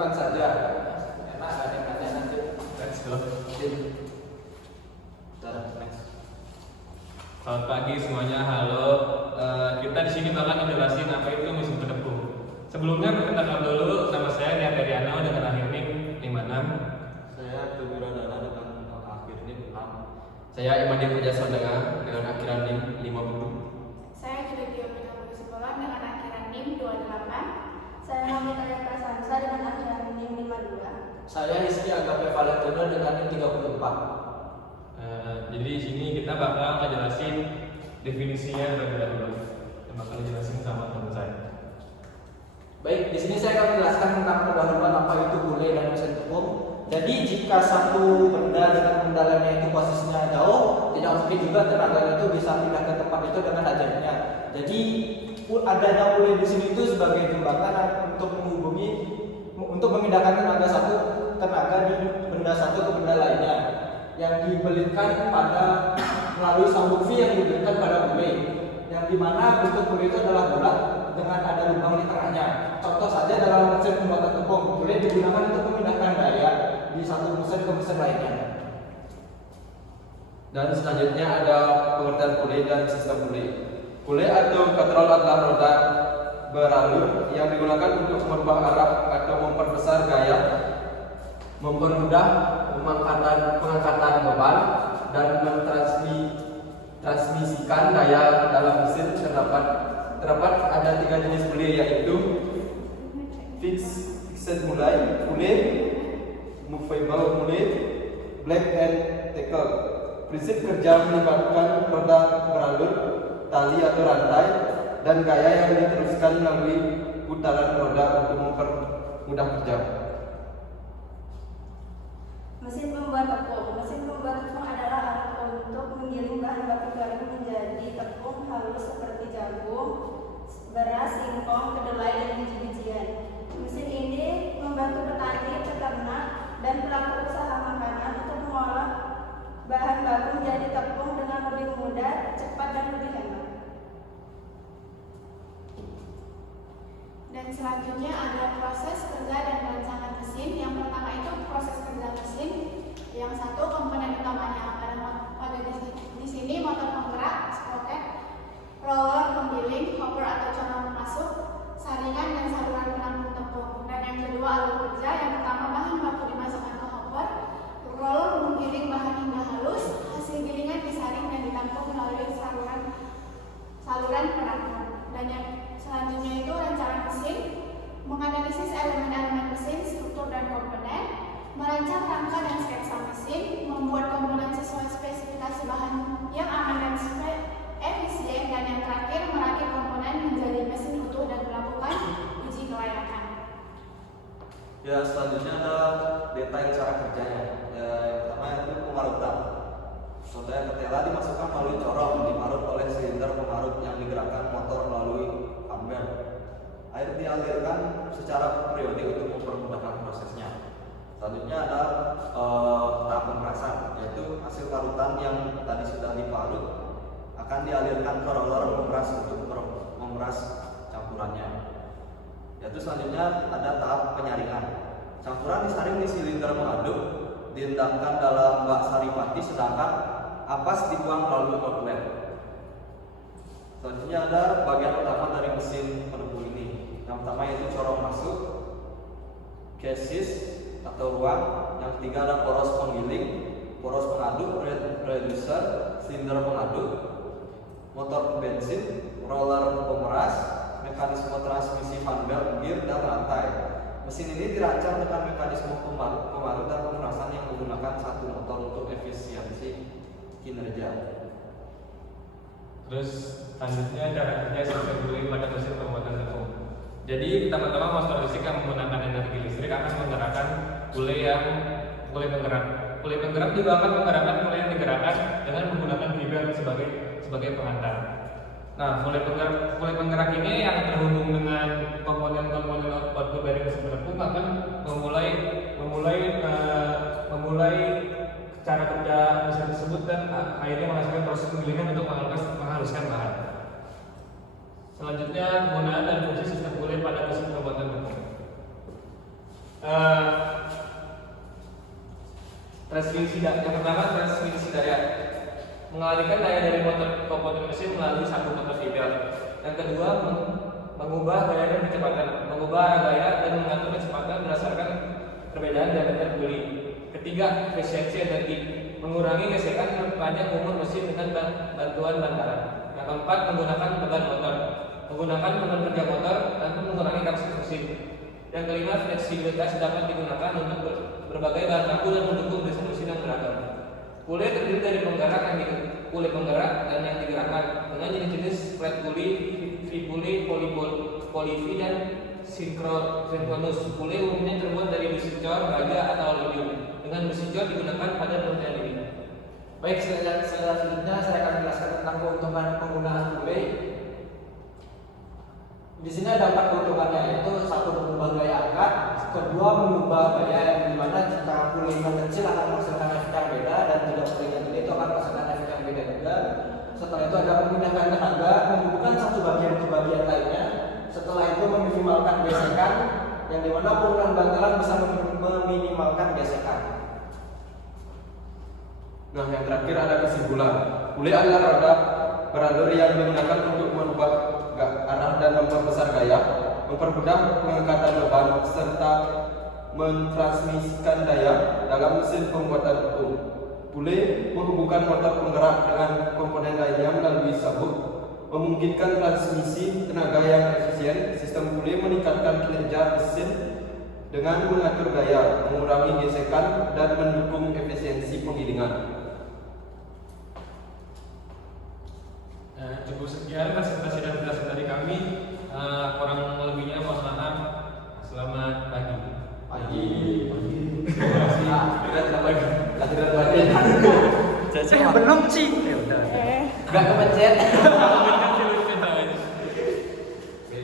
depan saja. Enak ada yang nanya nanti. Let's go. Next. Selamat pagi semuanya, halo. Kita di sini bakal ngejelasin apa itu mesin penepung. Sebelumnya perkenalkan dulu, nama saya Nia Periano dengan akhir NIM 56. Saya Tuwiradana dengan akhir NIM 6. Saya Imadi Pujasa dengan akhiran NIM 50. Saya Julia Pinauli Sekolah dengan akhiran NIM 28. Saya Mamita Prasansa dengan akhiran NIM 52. Saya Rizky Agape Valentino dengan NIM 34. Jadi di sini kita bakal ngejelasin definisinya terlebih dahulu. Kita bakal ngejelasin sama teman saya. Baik, di sini saya akan menjelaskan tentang pendahuluan apa itu bule dan mesin tepung. Jadi jika satu benda dengan benda lainnya itu posisinya jauh, tidak mungkin juga tenaganya itu bisa pindah ke tempat itu dengan hajatnya. Jadi adanya bule di sini itu sebagai jembatan untuk menghubungi, untuk memindahkan tenaga di benda satu ke benda lainnya, yang dibelikan pada melalui sambung V yang dibelikan pada bule, yang dimana bentuk bule itu adalah bulat dengan ada lubang di tengahnya. Contoh saja dalam mesin pembuatan tepung, bule digunakan untuk memindahkan daya di satu mesin ke mesin lainnya. Dan selanjutnya ada pengertian bule dan sistem bule. Bule atau katrol adalah roda beralur yang digunakan untuk merubah arah atau memperbesar gaya, mempermudah pengangkatan beban, dan mentransmisikan daya dalam mesin. Terdapat ada 3 jenis bule, yaitu fixed bule, movable bule, black and tackle. Prinsip kerja melibatkan roda beralur, tali atau rantai, dan gaya yang diteruskan melalui putaran roda untuk mempermudah kerja. Mesin pembuat tepung. Mesin pembuat tepung adalah alat untuk menggiling bahan baku garam menjadi tepung halus seperti jagung, beras, singkong, kedelai, dan biji-bijian. Mesin ini membantu petani, peternak, dan pelaku usaha makanan untuk mengolah bahan baku menjadi tepung dengan lebih mudah, cepat, dan lebih hemat. Dan selanjutnya ada proses kerja dan rancangan mesin. Yang pertama itu proses kerja mesin. Yang satu komponen utamanya pada di sini motor penggerak, sprocket, roller penggiling, hopper atau corong pemasuk, saringan dan saluran penampung tepung. Dan yang kedua alur kerja. Yang pertama bahan baku dimasukkan ke hopper, roller menggiling bahan hingga halus, hasil gilingan disaring dan ditampung melalui saluran penampung. Dan yang selanjutnya itu rancangan mesin, menganalisis elemen-elemen mesin, struktur dan komponen, merancang rangka dan sketsa mesin, membuat komponen sesuai spesifikasi bahan yang aman dan efisien, dan yang terakhir merakit komponen menjadi mesin utuh dan melakukan uji kelayakan. Ya, selanjutnya ada detail cara kerjanya. Yang pertama itu pemarutan. Contohnya ketela dimasukkan melalui corong, diparut oleh silinder pemarut yang digerakkan motor melalui panbel. Air dialirkan secara periodik untuk mempermudahkan prosesnya. Selanjutnya ada tahap pemerasan, yaitu hasil parutan yang tadi sudah diparut akan dialirkan ke roller memeras untuk memeras campurannya. Yaitu selanjutnya ada tahap penyaringan. Campuran disaring di silinder pengaduk, diendapkan dalam bak saripati, sedangkan ampas dibuang melalui outlet. Selanjutnya ada bagian utama dari mesin penepung ini. Yang pertama yaitu corong masuk, chassis atau ruang. Yang ketiga ada poros penggiling, poros pengaduk, reducer, silinder pengaduk, motor bensin, roller pemeras, mekanisme transmisi fan belt, gear, dan rantai. Mesin ini dirancang dengan mekanisme pemarut dan pemerasan yang menggunakan satu motor untuk efisiensi kinerja. Terus selanjutnya cara kerja sistem bule pada mesin pembuatan tepung. Jadi pertama-tama motor listrik yang menggunakan energi listrik akan menggerakkan bule penggerak. Bule penggerak juga akan menggerakkan bule yang digerakkan dengan menggunakan fiber sebagai pengantar. Nah, bule penggerak ini yang terhubung dengan komponen-komponen output dari mesin penepung akan memulai cara kerja mesin tersebut dan akhirnya menghasilkan proses penggilingan untuk menghaluskan bahan. Selanjutnya penggunaan dan fungsi sistem bule pada mesin pembuatan tepung. Transmisi daya. Yang pertama transmisi daya, mengalihkan daya dari motor ke motor mesin melalui satu motor tipel. Yang kedua mengubah gaya dan kecepatan, mengubah gaya dan mengatur kecepatan berdasarkan perbedaan diameter puli. Ketiga, efisiensi energi, mengurangi gesekan memperpanjang umur mesin dengan bantuan bantaran. Yang keempat, menggunakan beban motor, menggunakan beban kerja motor tanpa mengurangi kapasitas mesin. Yang kelima, fleksibilitas dapat digunakan untuk berbagai bahan baku dan mendukung desain mesin yang beragam. Pule terdiri dari penggerak pule penggerak dan yang digerakkan dengan jenis-jenis flat pulley, V-pulley, poly-V dan sinkronus. Pule umumnya terbuat dari besi cor, baja atau aluminium. Dengan besi cor digunakan pada pengerjaan ini. Baik, selanjutnya saya akan menjelaskan tentang keuntungan penggunaan pule. Di sini ada 4 keuntungannya, yaitu 1 mengubah gaya angkat, kedua mengubah gaya yang dimana jika pulenya kecil akan menghasilkan efek yang beda dan tidak pulenya gede itu akan menghasilkan efek yang beda juga. Setelah itu ada memindahkan tenaga, menghubungkan satu bagian ke bagian lainnya. Setelah itu meminimalkan gesekan, yang dimana penggunaan bantalan bisa meminimalkan gesekan. Nah, yang terakhir ada kesimpulan. Pule adalah roda beralur yang digunakan untuk merubah arah dan memperbesar gaya, mempermudah pengangkatan beban, serta mentransmisikan daya dalam mesin pembuatan tepung. Pule menghubungkan motor penggerak dengan komponen lainnya melalui sabuk, memungkinkan transmisi tenaga yang efisien. Sistem pule meningkatkan kinerja mesin dengan mengatur gaya, mengurangi gesekan, dan mendukung efisiensi penggilingan. Cukup sekian presentasi dan penjelasan dari kami. Kurang lebihnya mohon maaf. Selamat pagi. Pagi. Kita tidak lagi. Belum sih. Gak kepencet.